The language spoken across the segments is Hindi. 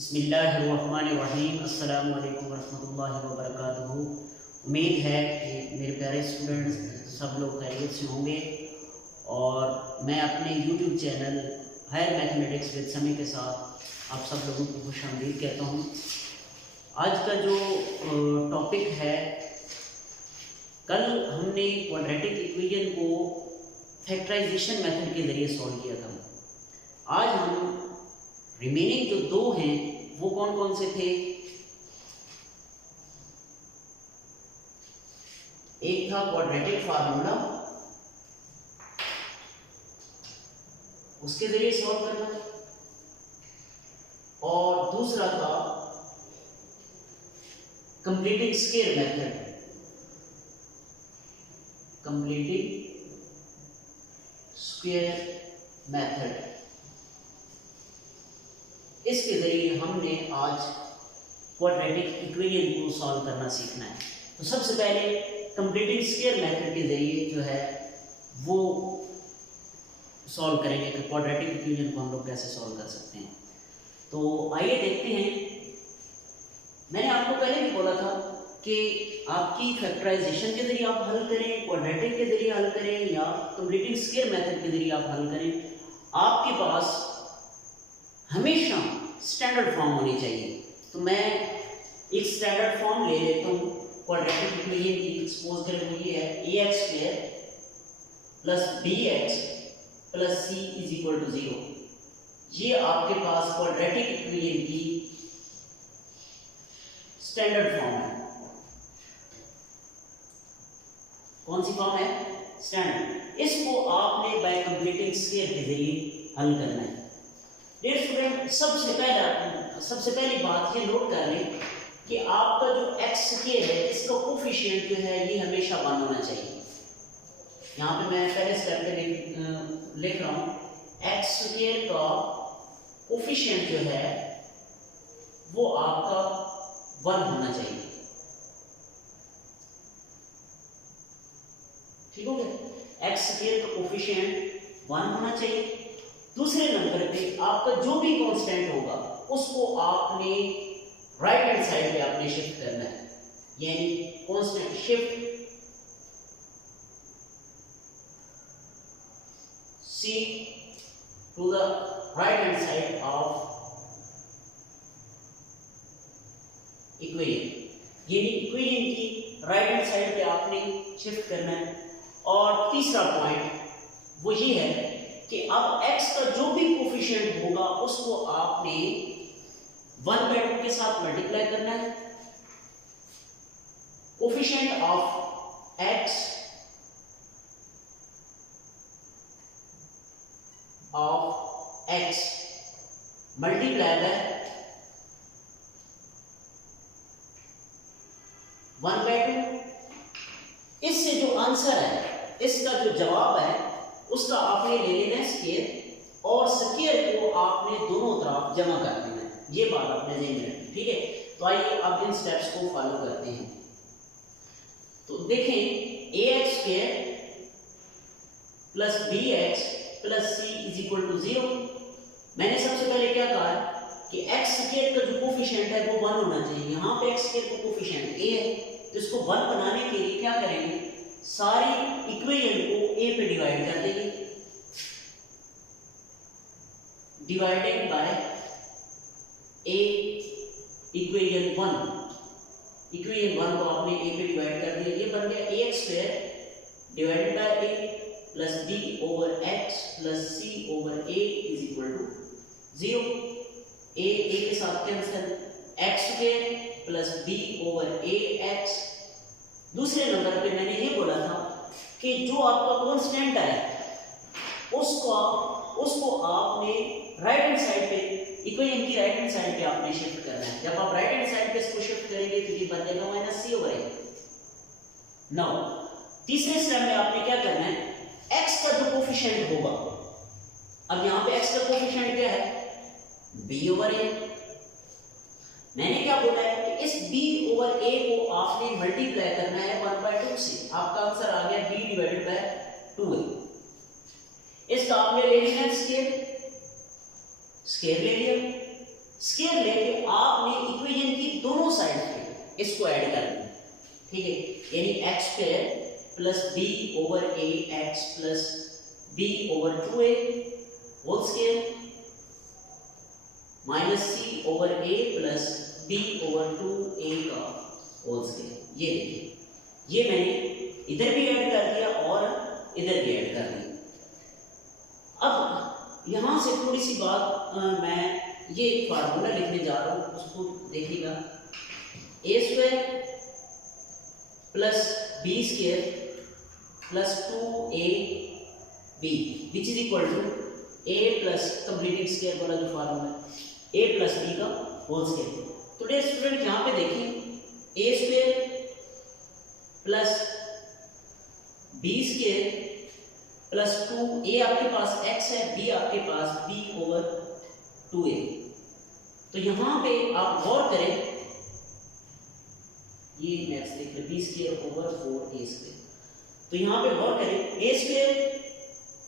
बिस्मिल्लाहिर्रहमानिर्रहीम। अस्सलामु अलैकुम वरहमतुल्लाहि वबरकातुहू। उम्मीद है कि मेरे प्यारे स्टूडेंट्स सब लोग खैरियत से होंगे और मैं अपने YouTube channel Higher Mathematics with Sami के साथ आप सब लोगों को खुशामदीद कहता हूँ। आज का जो टॉपिक है, कल हमने क्वाड्रेटिक इक्वेशन को फैक्टराइजेशन मेथड के ज़रिए सॉल्व किया था। आज हम रिमेनिंग जो दो हैं वो कौन कौन से थे? एक था क्वाड्रेटिक फार्मूला, उसके जरिए सॉल्व करना, और दूसरा था completing square method. Completing square method, इसके जरिए हमने आज क्वाड्रेटिक इक्वेशन को सॉल्व करना सीखना है। तो सबसे पहले कंप्लीटिंग स्क्वायर मेथड के जरिए जो है वो सॉल्व करेंगे कि क्वाड्रेटिक इक्वेशन को हम लोग कैसे सॉल्व कर सकते हैं। तो आइए देखते हैं। मैंने आपको पहले भी बोला था कि आपकी फैक्टराइजेशन के जरिए आप हल करें, क्वाड्रेटिक के जरिए हल करें या कंप्लीटिंग स्क्वायर मेथड के जरिए आप हल करें, आपके पास हमेशा स्टैंडर्ड फॉर्म होनी चाहिए। तो मैं एक स्टैंडर्ड फॉर्म ले लेता हूँ क्वाड्रेटिक इक्वेशन की। सपोज करें वो ये है ax² plus bx plus c is equal to 0। ये आपके पास क्वाड्रेटिक इक्वेशन की स्टैंडर्ड फॉर्म है। कौन सी फॉर्म है? स्टैंडर्ड। इसको आपने बाय कंप्लीटिंग स्क्वायर के जरिए हल करना है। डियर स्टूडेंट, सबसे पहली बात ये नोट कर लें कि आपका जो x² है इसका कोफिशिएंट जो है ये हमेशा 1 होना चाहिए। यहाँ पे मैं पहले स्टेप पे लिख रहा हूँ, x² का कोफिशिएंट जो है वो आपका 1 होना चाहिए। ठीक हो गया? x² का कोफिशिएंट 1 होना चाहिए। दूसरे नंबर पे आपका जो भी कांस्टेंट होगा उसको आपने राइट हैंड साइड पे आपने शिफ्ट करना है, यानी constant shift c to the right hand side of equation, यानी इक्वेशन की राइट हैंड साइड पे आपने शिफ्ट करना है। और तीसरा पॉइंट वो ये है कि अब x का जो भी कोफिशिएंट होगा उसको आपने 1/2 के साथ मल्टीप्लाई करना है। Coefficient of x multiply by 1/2। इससे जो आंसर है, इसका जो जवाब है, उसका आपने ले लेना है स्क्वायर, और स्क्वायर को आपने दोनों तरफ जमा कर देना है। ये बात आपने ध्यान में रखनी, ठीक है? तो आइए अब इन स्टेप्स को फॉलो करते हैं। तो देखें, ax² plus bx plus c is equal to 0। मैंने सबसे पहले क्या कहा कि x² का जो कोफिशिएंट है वो 1 होना चाहिए। यहाँ पे x² का कोफिशिएंट a है, तो इसको 1 बनाने के लिए क्या करेंगे, सारी इक्वेशन को a पे डिवाइड कर देंगे। Divided by a equation 1। Equation 1 को आपने a पे डिवाइड कर दिया, ये बन गया ax² divided by a plus b over x plus c over a is equal to 0। a के साथ cancel, x² plus b over ax। दूसरे नंबर पे मैंने ये बोला था कि जो आपका कांस्टेंट है उसको आपने राइट हैंड साइड पे, इक्वेशन की राइट हैंड साइड पे आपने शिफ्ट करना है। जब आप राइट हैंड साइड पे इसको शिफ्ट करेंगे तो ये बन जाएगा -c ओवर a। नाउ तीसरे स्टेप में आपने क्या करना है, x का जो कोफिशिएंट होगा, अब यहाँ पे x का कोफिशिएंट क्या है, b ओवर a। मैंने क्या बोला है कि इस b ओवर a को आपने मल्टीप्लाई करना है 1/2 से। आपका आंसर आ गया b डिवाइडेड बाय 2a। इसका आपने ले लिया स्क्वायर ले लिया, स्केयर लेके आपने इक्वेशन की दोनों साइड पे इसको ऐड कर दिया, ठीक है, यानी x square plus b over a x plus b over 2a whole square minus c over a plus b over 2a का होल स्क्वायर। ये देखिए, ये मैंने इधर भी ऐड कर दिया और इधर भी ऐड कर दिया। अब यहां से थोड़ी सी बात मैं ये एक फार्मूला लिखने जा रहा हूं, उसको देखिएगा। A square plus b square plus 2ab which is equal to a plus completing square वाला जो फार्मूला है a प्लस b का होल स्क्वायर। तो डियर स्टूडेंट यहाँ पे देखिए a square plus b square plus 2a आपके पास x है, b आपके पास b ओवर 2a। तो यहाँ पे आप गौर करें, ये मैथ्स देख ले, b square over 4a square. तो यहाँ पे गौर करें a square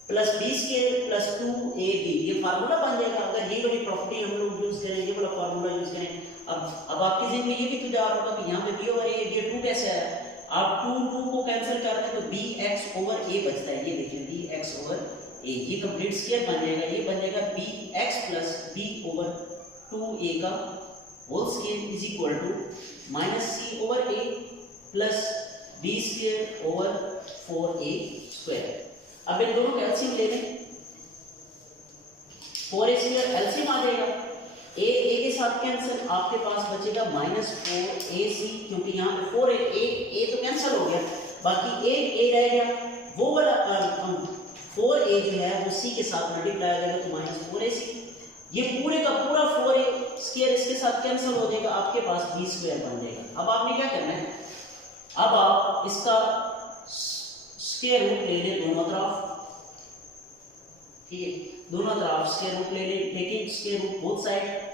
plus b square plus 2ab ये फार्मूला बन जाएगा। अगर ये वाली प्रॉपर्टी हम लोग यूज करें, ये वाला फार्मूला यूज करें, अब आपके ज़हन में ये भी तो जा रहा होगा कि यहाँ पे b ओवर a, ये 2 कैसे आया। आप 2 को कैंसिल करते हैं तो bx ओवर a बचता है। ये देखिए bx ओवर a, ये कंप्लीट स्क्वायर बन जाएगा। ये बन जाएगा bx plus b over 2a का whole square is equal to minus c over a plus b square over 4a square. अब इन दोनों का एलसीएम ले लें, 4a स्क्वायर एलसीएम आ जाएगा, a के साथ कैंसिल, आपके पास बचेगा माइनस 4ac, क्योंकि यहाँ पे 4a तो कैंसिल हो गया, बाकी a रह गया। वो वाला 4a जो है वो c के साथ मल्टीप्लाई हो जाएगा तो माइनस 4ac। ये पूरे का पूरा 4a स्क्वायर इसके साथ कैंसिल हो जाएगा, आपके पास b स्क्वायर बन जाएगा। अब आपने क्या करना है, अब आप इसका स्क्वायर रूट ले लें दोनों तरफ, ठीक है, दोनों तरफ स्क्वायर रूट ले लें, taking square root both side.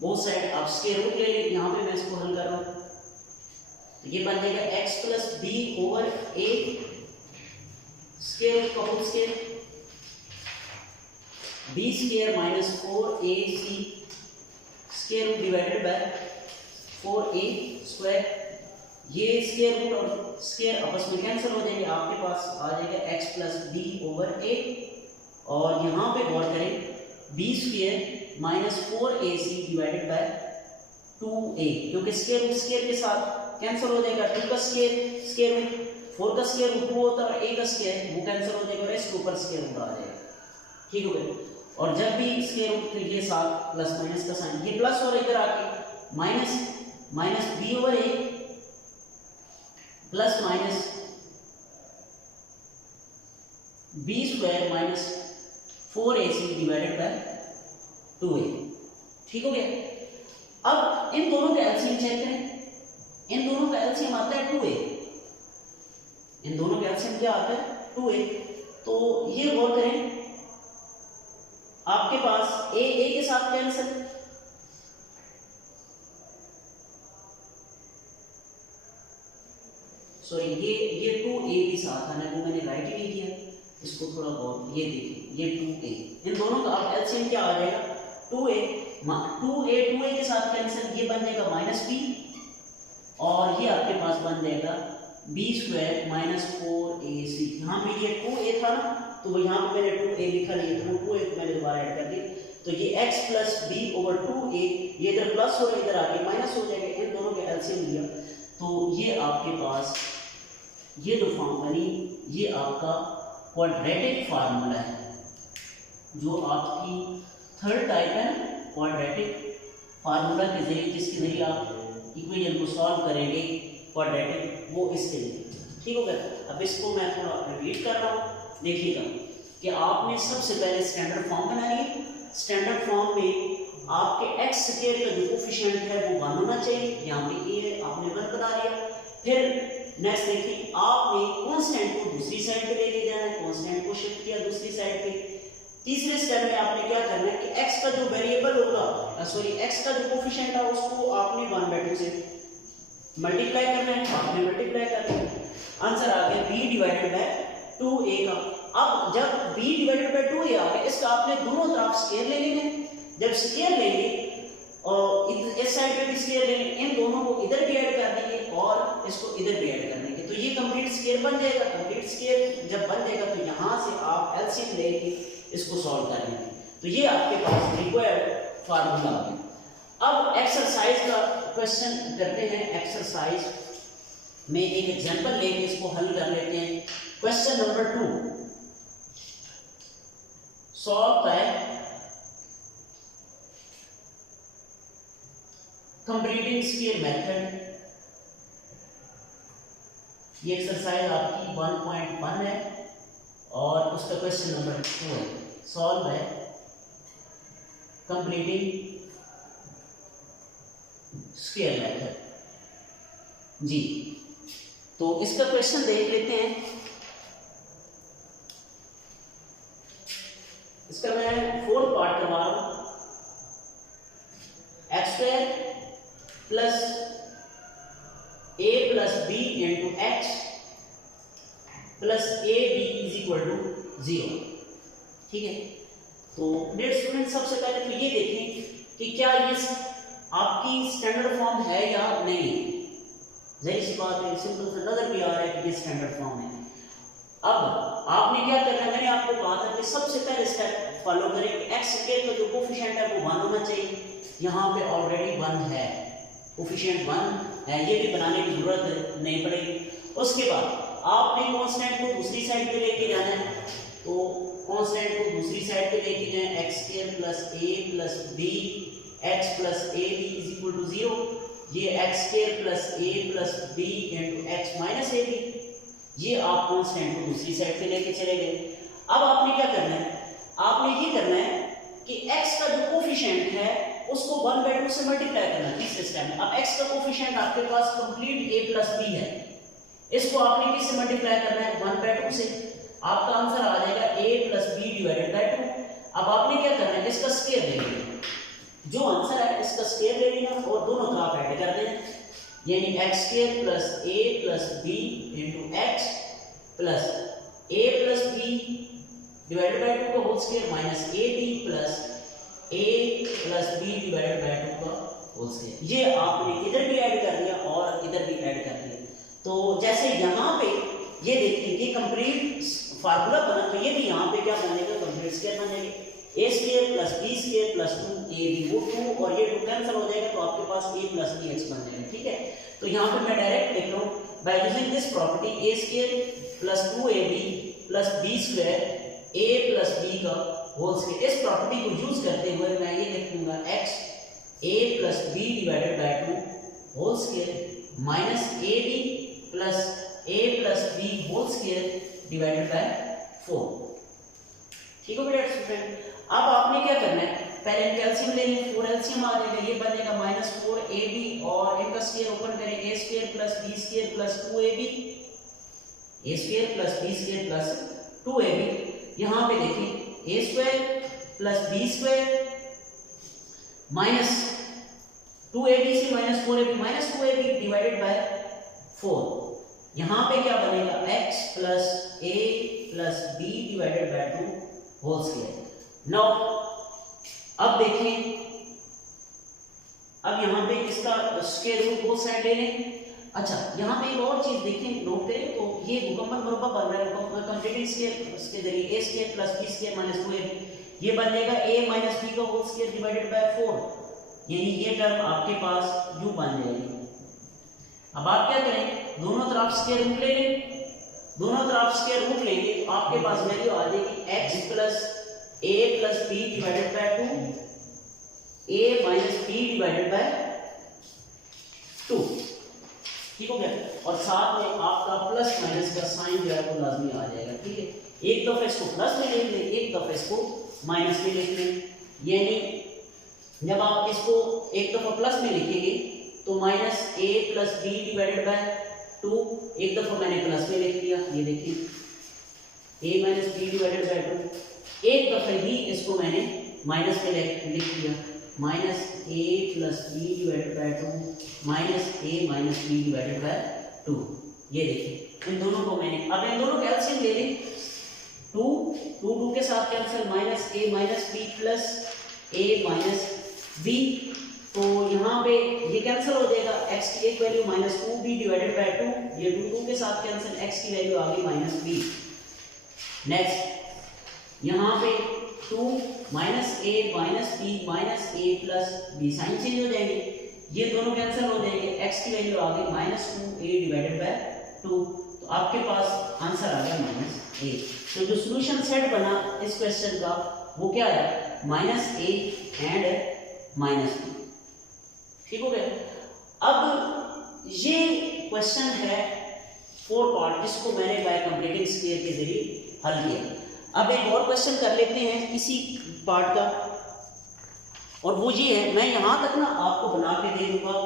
Both side आप स्क्वायर रूट ले लें। यहां पे मैं इसको हल कर रहा हूं, तो ये बन जाएगा x plus b over a square का whole square, b square minus 4ac square root divided by 4a square. ये स्क्वायर रूट और स्क्वायर आपस में कैंसिल हो जाएंगे, आपके पास आ जाएगा x plus b over a। और यहाँ पे गौर करें b square minus 4ac divided by 2a, क्योंकि स्क्वायर रूट स्क्वायर के साथ कैंसिल हो जाएगा। 2 का स्क्वायर रूट 4 का स्क्वायर रूट 2 होता है और a का स्क्वायर वो कैंसिल हो जाएगा और इसके ऊपर स्क्वायर रूट आ जाएगा, ठीक हो गया। और जब भी स्क्वायर रूट तो ये साथ प्लस माइनस का साइन, ये प्लस और इधर आके minus b over a plus minus b square minus 4ac divided by 2a, ठीक हो गया। अब इन दोनों का एलसीएम चेक करें, इन दोनों का एलसीएम आता है 2a, इन दोनों का एलसीएम क्या आता है 2a। तो ये गौर करें, आपके पास a के साथ कैंसिल, सॉरी ये 2a भी साथ आना, वो मैंने राइट ही नहीं किया, इसको थोड़ा गौर, ये देखिए ये 2a, इन दोनों का अब एलसीएम क्या आ जाएगा 2a के साथ कैंसिल, ये बन जाएगा माइनस b और ये आपके पास बन जाएगा b स्क्वायर माइनस 4ac। यहाँ पे ये 2a था ना, तो यहाँ पे मैंने 2a लिखा नहीं है, तो 2a को मैंने दोबारा ऐड कर दिया। तो ये x plus b over 2a, ये इधर प्लस हो रहा है, इधर आके माइनस हो जाएगा। इन दोनों के एलसीएम लिया तो ये आपके पास ये जो फॉर्म बनी, ये आपका क्वाड्रेटिक फार्मूला है, जो आपकी थर्ड टाइप है क्वाड्रेटिक फार्मूला के जरिए, जिसके जरिए आप इक्वेशन को सॉल्व करेंगे क्वाड्रेटिक, वो इसके लिए, ठीक हो गया। अब इसको मैं थोड़ा रिपीट कर रहा हूँ, देखिएगा कि आपने सबसे पहले स्टैंडर्ड फॉर्म बनानी है। स्टैंडर्ड फॉर्म में आपके x स्क्वायर का जो कोफिशिएंट है वो 1 होना चाहिए, यहाँ पे a है, आपने 1 बना दिया। फिर नेक्स्ट देखिए, आपने कांस्टेंट को दूसरी साइड पे लेके जाना है, कांस्टेंट को शिफ्ट किया दूसरी साइड पे। तीसरे स्टेप में आपने क्या करना है कि x का जो वेरिएबल होगा, सॉरी x का जो कोफिशिएंट है उसको आपने 1/2 से मल्टीप्लाई करना है, आपने मल्टीप्लाई कर दिया, आंसर आ गया b डिवाइडेड बाय 2a का। अब जब b डिवाइडेड बाय 2a आ गया, इसका आपने दोनों तरफ स्क्वायर ले लेंगे। जब स्क्वायर लेंगे और इस साइड पे भी स्क्वायर लेंगे, इन दोनों को इधर भी ऐड कर देंगे और इसको इधर भी ऐड कर देंगे, तो ये कंप्लीट स्क्वायर बन जाएगा। कंप्लीट स्क्वायर जब बन जाएगा तो यहाँ से आप एलसीएम लेके इसको सॉल्व कर लेंगे, तो ये आपके पास रिक्वायर्ड फार्मूला आ गया। अब एक्सरसाइज का क्वेश्चन करते हैं। एक्सरसाइज में एक एग्जांपल लेके इसको हल कर लेते हैं। Question number 2, solve the completing square method. ये एक्सरसाइज आपकी 1.1 है और उसका क्वेश्चन नंबर 2 है, सॉल्व है कंप्लीटिंग स्क्वायर मेथड जी। तो इसका क्वेश्चन देख लेते हैं। इसका मैं 4th पार्ट करवा रहा हूं। X square plus a plus b into x plus a b is equal to 0। ठीक है, तो डियर स्टूडेंट सबसे पहले तो ये देखें कि क्या ये आपकी स्टैंडर्ड फॉर्म है या नहीं। जही सी बात है, सिंपल से नजर भी आ रहा है कि ये स्टैंडर्ड फॉर्म है। अब आपने क्या करना है, मैंने आपको कहा था कि सबसे पहले स्टेप फॉलो करें कि एक्स स्क्वायर का जो कोफिशिएंट है वो 1 होना चाहिए। यहाँ पे ऑलरेडी 1 है, कोफिशिएंट 1 है, ये भी बनाने की जरूरत नहीं पड़ेगी। उसके बाद आपने कांस्टेंट को दूसरी साइड पे लेके जाना है, तो कांस्टेंट को दूसरी साइड पे लेके जाएं, x square plus a plus b x plus a b is equal to 0। ये x square plus a plus b into x minus a b, ये आप कांस्टेंट को दूसरी साइड पे लेके चले गए। अब आपने क्या करना है, आपने ये करना है कि x का जो कोफिशिएंट है उसको 1/2 से मल्टीप्लाई करना है तीसरे स्टेप में। अब x का कोफिशिएंट आपके पास कंप्लीट a प्लस b है, इसको आपने किससे मल्टीप्लाई करना है, 1/2 से। आपका आंसर आ जाएगा a plus b divided by 2। अब आपने क्या करना है, इसका स्क्वायर ले लेना, जो आंसर है इसका स्क्वायर ले लेना और दोनों तरफ ऐड कर देना, यानी x square plus a plus b into x plus a plus b divided by 2 का whole square minus a b plus a plus b divided by 2 का होल स्क्वायर। ये आपने इधर भी ऐड कर दिया और इधर भी ऐड कर दिया। तो जैसे यहाँ पे ये देखिए ये कंप्लीट फार्मूला बना, तो ये भी यहाँ पे क्या बनेगा, कंप्लीट स्क्वायर बन जाएगा। A square plus b square plus 2ab, वो 2 और ये 2 कैंसिल हो जाएगा, तो आपके पास a प्लस bx बन जाएगा। ठीक है, तो यहाँ पे मैं डायरेक्ट लिख रहा हूँ, by using this property a square plus 2ab plus b square a plus b का होल स्क्वायर। इस प्रॉपर्टी को यूज करते हुए मैं ये लिख दूंगा x a plus b divided by 2 whole square minus ab plus a plus b whole square divided by 4। ठीक है बेटा स्टूडेंट, अब आपने क्या करना है, पहले इनका एलसीएम ले लें, 4 एलसीएम आ जाएगा, ये बनेगा -4ab और इनका स्क्वायर ओपन करें, a square plus b square plus 2ab, a square plus b square plus 2ab। यहाँ पे देखिए a square plus b square minus 2ab से minus 4ab minus 2ab divided by 4। यहाँ पे क्या बनेगा, x plus a plus b divided by 2 whole square. Now अब देखें, अब यहाँ पे इसका स्क्वायर रूट बोथ साइड ले लें। अच्छा, यहाँ पे एक और चीज देखें, नोट करें, तो ये मुकम्मल मुरब्बा बन रहा है कंप्लीटिंग स्क्वायर, इसके जरिए a square plus b square minus 2ab, ये बन जाएगा a माइनस b का होल स्क्वायर डिवाइडेड बाय 4, यानी ये टर्म आपके पास u बन जाएगी। अब आप क्या करें, दोनों तरफ स्क्वायर रूट ले लें, दोनों तरफ स्क्वायर रूट लेंगे तो आपके पास वैल्यू आ जाएगी x plus a plus b divided by 2 a minus b divided by 2। ठीक हो गया, और साथ में आपका प्लस माइनस का साइन जो है वो लाजमी आ जाएगा। ठीक है, एक दफा इसको प्लस में लिख लें, एक दफा इसको माइनस में लिख लें, यानी जब आप इसको एक दफा प्लस में लिखेंगे तो minus a plus b divided by 2, एक दफा मैंने प्लस में लिख लिया, ये देखिए a minus b divided by 2, एक दफा ही इसको मैंने माइनस में लिख दिया, minus a plus b divided by 2 minus a minus b divided by 2। ये देखिए इन दोनों को मैंने, अब इन दोनों का एलसीएम ले लें, 2 के साथ cancel, minus a minus B plus A minus B, तो यहाँ पे ये कैंसिल हो जाएगा, x की एक value minus 2b divided by 2, ये 2 के साथ कैंसिल, x की वैल्यू आ गई माइनस b। नेक्स्ट यहाँ पे 2 minus a minus B minus a plus B, sign change हो जाएंगे, ये दोनों कैंसिल हो जाएंगे, x की वैल्यू आ गई माइनस 2a डिवाइडेड बाय 2, तो आपके पास आंसर आ गया माइनस a। तो जो सोल्यूशन सेट बना इस क्वेश्चन का वो क्या है, minus a and minus b। ठीक हो गया। अब ये क्वेश्चन है 4 पार्ट जिसको मैंने बाय कंप्लीटिंग स्क्वायर के जरिए हल किया। अब एक और क्वेश्चन कर लेते हैं इसी पार्ट का, और वो ये है, मैं यहां तक ना आपको बना के दे दूंगा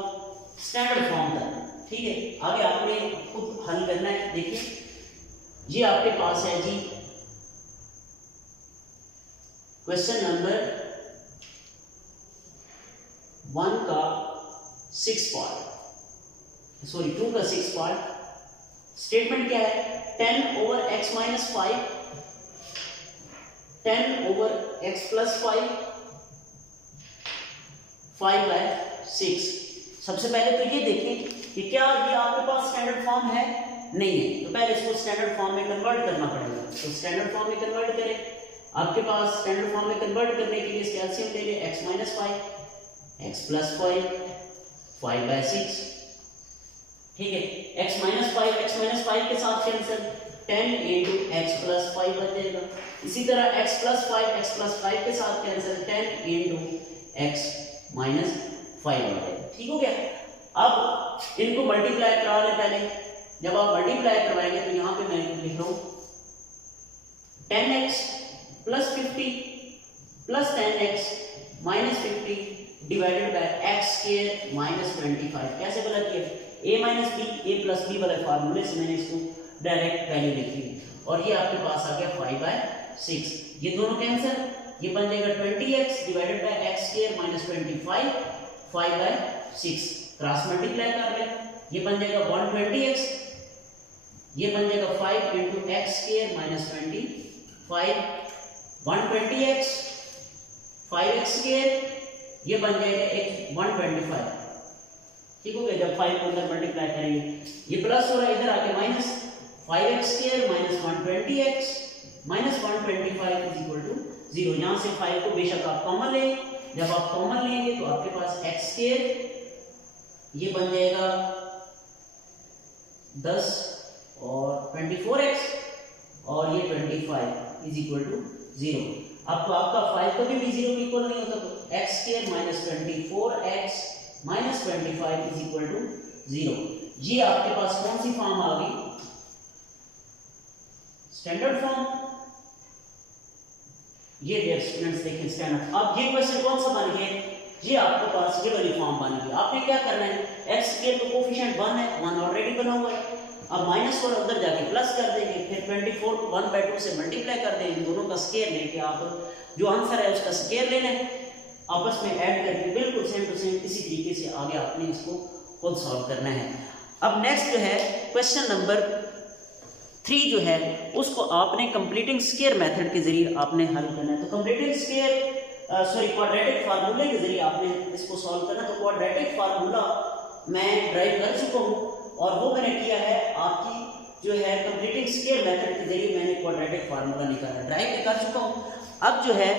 स्टैंडर्ड फॉर्म तक, ठीक है, आगे आपने खुद हल करना है। देखिए ये आपके पास है जी क्वेश्चन नंबर 1 का 6 पार्ट, सॉरी 2 का 6 पार्ट। स्टेटमेंट क्या है, 10 over x minus 5, 10 over x plus 5, 5 by 6। सबसे पहले तो ये देखें कि क्या ये आपके पास स्टैंडर्ड फॉर्म है, नहीं है, तो पहले इसको स्टैंडर्ड फॉर्म में कन्वर्ट करना पड़ेगा। तो स्टैंडर्ड फॉर्म में कन्वर्ट करें, आपके पास स्टैंडर्ड फॉर्म में कन्वर्ट करने के लिए इसके एलसीएम ले लें, x minus 5 x plus 5 5 by 6, ठीक है, x माइनस 5 के साथ कैंसिल, 10 इंटू x प्लस 5 बन जाएगा। इसी तरह x प्लस 5 के साथ कैंसिल, 10 इंटू x माइनस 5 बन जाएगा। ठीक हो गया। अब इनको मल्टीप्लाई करा लें पहले, जब आप मल्टीप्लाई करवाएंगे तो यहाँ पे मैं लिख रहा हूँ 10x plus 50 plus 10x minus 50 divided by x square minus 25। कैसे बना किया, a minus b, a plus b वाले फार्मूले से मैंने इसको डायरेक्ट वैल्यू लिखी, और ये आपके पास आ गया 5 बाय 6। ये दोनों कैंसिल, ये बन जाएगा 20x divided by x square minus 25 5 by 6। Cross multiply कर लें, ये बन जाएगा 120x, ये बन जाएगा 5 into x square minus 25, 120x 5x square, ये बन जाएगा 125। ठीक हो गया। जब 5 को अंदर मल्टीप्लाई करेंगे ये प्लस हो रहा है, इधर आके minus, 5x square minus 120x minus 125 is equal to 0। यहाँ से 5 को बेशक आप कॉमन लें, जब आप कॉमन लेंगे तो आपके पास x स्क्वायर ये बन जाएगा 10 और 24x और ये 25 इज इक्वल टू 0। अब तो आपका 5 कभी भी 0 के इक्वल नहीं होता, तो x square minus 24x minus 25 is equal to 0। ये आपके पास कौन सी फॉर्म आ गई, स्टैंडर्ड फॉर्म। ये डियर स्टूडेंट्स देखें स्टैंडर्ड। अब ये क्वेश्चन कौन सा बन गया, ये आपके पास ये वाली फॉर्म बन गई। आपने क्या करना है, x स्क्वायर का कोफिशिएंट 1 है, 1 ऑलरेडी बना हुआ है, अब माइनस और उधर जाके प्लस कर देंगे, फिर 24 को 1/2 से मल्टीप्लाई कर देंगे, इन दोनों का स्क्वायर लेके आप जो आंसर है उसका स्क्वायर लेना है, आपस में ऐड करके बिल्कुल सेम टू सेम इसी तरीके से आगे आपने इसको खुद सॉल्व करना है। अब नेक्स्ट जो है क्वेश्चन नंबर 3 जो है उसको आपने कंप्लीटिंग स्क्वायर मेथड के जरिए आपने हल करना है। तो कंप्लीटिंग स्क्वायर क्वाड्रेटिक फार्मूले के जरिए आपने इसको सॉल्व करना। तो क्वाड्रेटिक फार्मूला मैं ड्राइव कर चुका हूँ, और वो मैंने किया है आपकी जो है कंप्लीटिंग स्क्वायर मेथड के जरिए मैंने क्वाड्रेटिक फार्मूला निकाला, ड्राइव कर चुका हूँ। अब जो है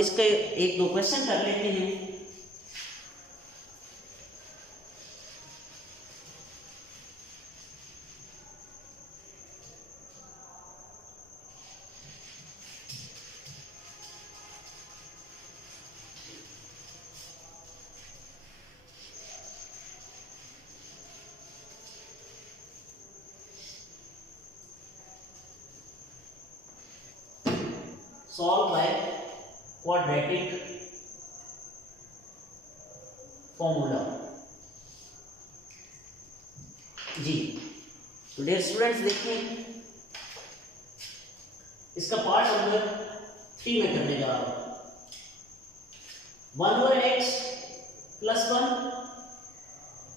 इसके 1-2 क्वेश्चन कर लेते हैं। Solve by quadratic formula जी। तो डियर स्टूडेंट्स देखिए इसका पार्ट नंबर 3 में करने जा रहा हूं। 1 over x plus 1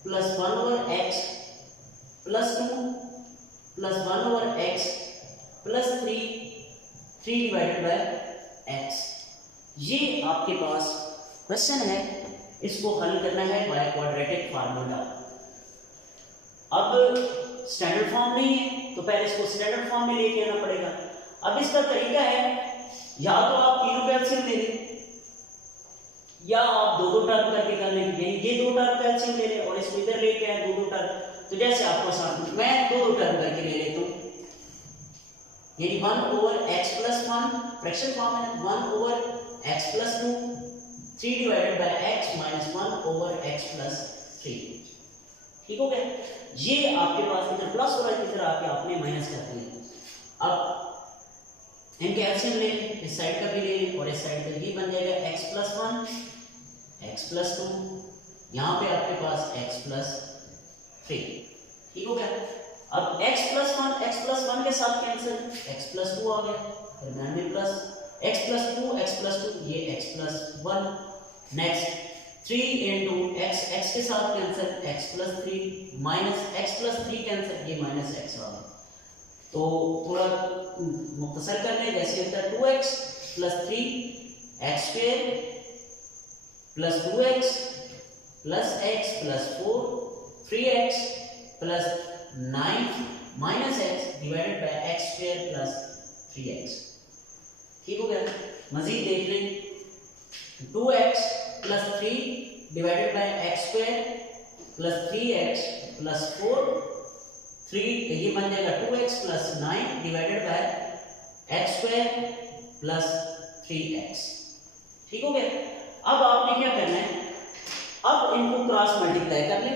plus 1 over x plus 2 plus 1 over x plus 3 divided by x। ये आपके पास क्वेश्चन है, इसको हल करना है बाय क्वाड्रेटिक फार्मूला। अब स्टैंडर्ड फॉर्म नहीं है तो पहले इसको स्टैंडर्ड फॉर्म में लेके आना पड़ेगा। अब इसका तरीका है, या तो आप तीनों का एलसीएम ले लें या आप दो दो टर्म करके कर लें, यानी ये दो टर्म का एलसीएम ले लें और इसको इधर लेके आए दो दो टर्म। तो जैसे आपको साथ मैं दो दो टर्म करके ले लेता हूं, यानी 1 over x plus 1 fraction form है 1 over x plus 2 3 divided by x minus 1 over x plus 3। ठीक हो गया। ये आपके पास इधर प्लस हो रहा है, इधर आके आपने माइनस कर दिया। अब इनके एलसीएम ले लें, इस साइड का भी ले लें और इस साइड का, ये बन जाएगा x प्लस 1 x प्लस 2, यहाँ पे आपके पास x प्लस 3। ठीक हो गया। अब x प्लस 1 के साथ कैंसिल, x प्लस 2 आ गया, दरम्यान में प्लस x प्लस 2 ये x plus 1। Next 3 into x के साथ cancel, x plus 3 minus x plus 3 cancel, ये माइनस x आ गया। तो थोड़ा मुख्तसर कर लें, जैसे होता है 2x plus 3 x square plus 2x plus x plus 4 3x plus 9 minus x divided by x square plus 3x। ठीक हो गया। मजीद देख लें, 2x plus 3 divided by x square plus 3x plus 4 3, ये बन जाएगा 2x plus 9 divided by x square plus 3x। ठीक हो गया। अब आपने क्या करना है, अब इनको क्रॉस मल्टीप्लाई कर लें।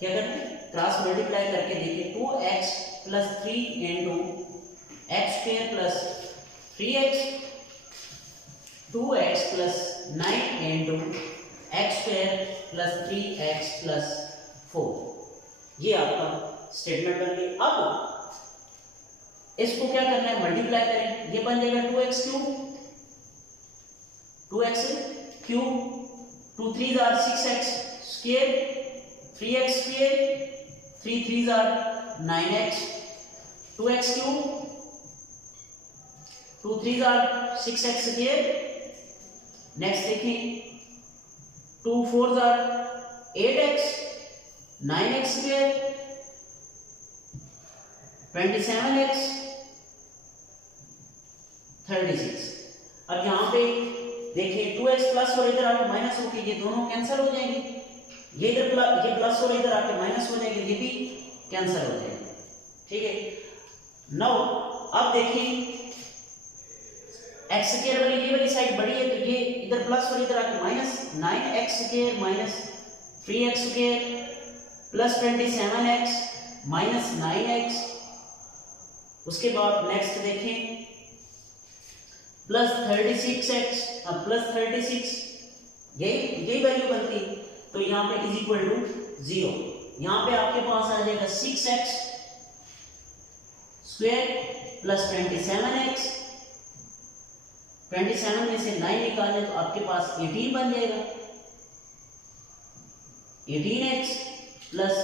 क्या करना है, क्रॉस मल्टीप्लाई करके देखिए 2x plus 3 into x square plus 3x 2x plus 9 into x square plus 3x plus 4। ये आपका स्टेटमेंट बन गई। अब इसको क्या करना है, मल्टीप्लाई करें, ये बन जाएगा 2x cube 2 3 are 6x square 3x square 3 3 are 9x 2x cube 2 3 are 6x square. Next देखिए 2 4 are 8x 9x square 27x 36। अब यहाँ पे देखिए 2x प्लस और इधर आके माइनस होके ये दोनों कैंसिल हो जाएंगे, ये इधर ये प्लस और इधर आके माइनस हो जाएंगे, ये भी कैंसिल हो जाएंगे। ठीक है। नाउ अब देखिए x स्क्वायर वाली ये वाली साइड बड़ी है, तो ये इधर प्लस और इधर आके minus 9x square minus 3x square plus 27x minus 9x। उसके बाद नेक्स्ट देखें प्लस 36x, अब प्लस 36 यही वैल्यू बनती है, तो यहाँ पे इज इक्वल टू 0। यहाँ पे आपके पास आ जाएगा 6x स्क्वायर प्लस 27x, 27 में से 9 निकालें तो आपके पास 18 बन जाएगा, 18x plus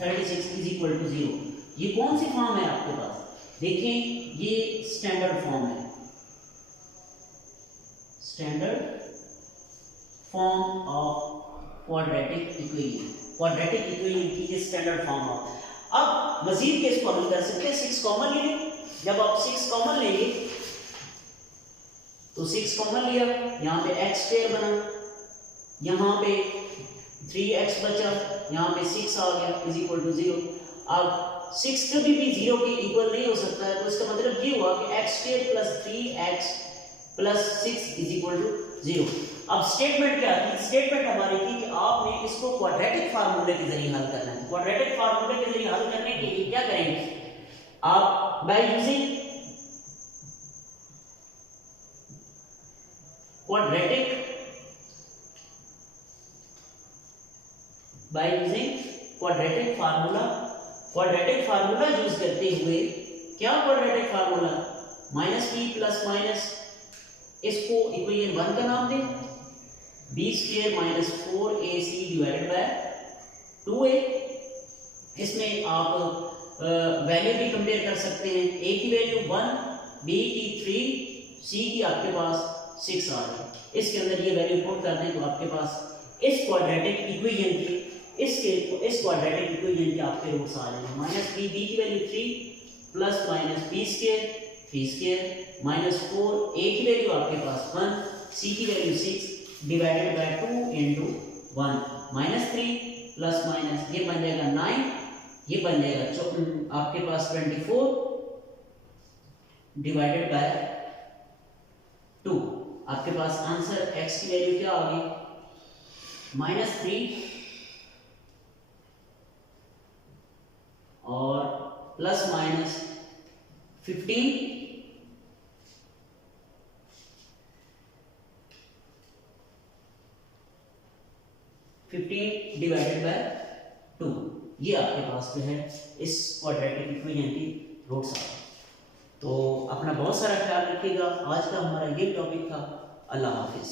36 is equal to 0। ये कौन सी फॉर्म है आपके पास, देखें ये स्टैंडर्ड फॉर्म है, standard form of quadratic equation, quadratic equation की ये स्टैंडर्ड फॉर्म है। अब मजीद केस को हल कर सकते हैं, 6 कॉमन ले लें। जब आप 6 कॉमन लेंगे तो 6 कॉमन लिया, यहाँ पे x स्क्वायर बना, यहाँ पे 3x बचा, यहाँ पे 6 आ गया इज इक्वल टू 0। अब 6 कभी भी 0 के इक्वल नहीं हो सकता है, तो इसका मतलब ये हुआ कि x square plus 3x plus 6 is equal to 0। अब स्टेटमेंट क्या थी, स्टेटमेंट हमारी थी कि आपने इसको क्वाड्रेटिक फार्मूले के जरिए हल करना है। क्वाड्रेटिक फार्मूले के जरिए हल करने के लिए क्या करेंगे आप, by using quadratic, by using quadratic formula, quadratic formula use करते हुए, क्या quadratic formula, minus p plus minus, इसको इक्वेशन 1 का नाम दें b square minus 4ac divided by 2a। इसमें आप वैल्यू भी कंपेयर कर सकते हैं, a की वैल्यू 1, b की 3, c की आपके पास 6 आ रही है। इसके अंदर ये वैल्यू पुट कर दें तो आपके पास इस क्वाड्रेटिक इक्वेशन की इस क्वाड्रेटिक इक्वेशन के आपके रूट्स आ जाएंगे। माइनस बी की value 3 plus minus b square minus 4, a की वैल्यू आपके पास 1, c की value 6 divided by 2 into 1 minus 3 plus minus ये बन जाएगा 9, ये बन जाएगा आपके पास 24 डिवाइडेड बाय 2। आपके पास आंसर x की वैल्यू क्या आ गई -3 और प्लस माइनस 15 डिवाइडेड बाय 2। ये आपके पास जो है इस क्वाड्रेटिक इक्वेशन की रूट्स आ गए। तो अपना बहुत सारा ख्याल रखिएगा। आज का हमारा ये टॉपिक था। अल्लाह हाफिज।